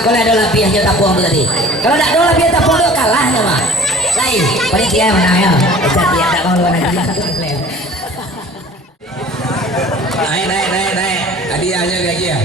kalau ada lapiahnya tapuang tu tadi. Kalau tak ada lapiah tapuang tu kalahnya mah. Lain, panitia menang ya. Jadi ada kau luar negeri. Naik. Hadiahnya lagi ya.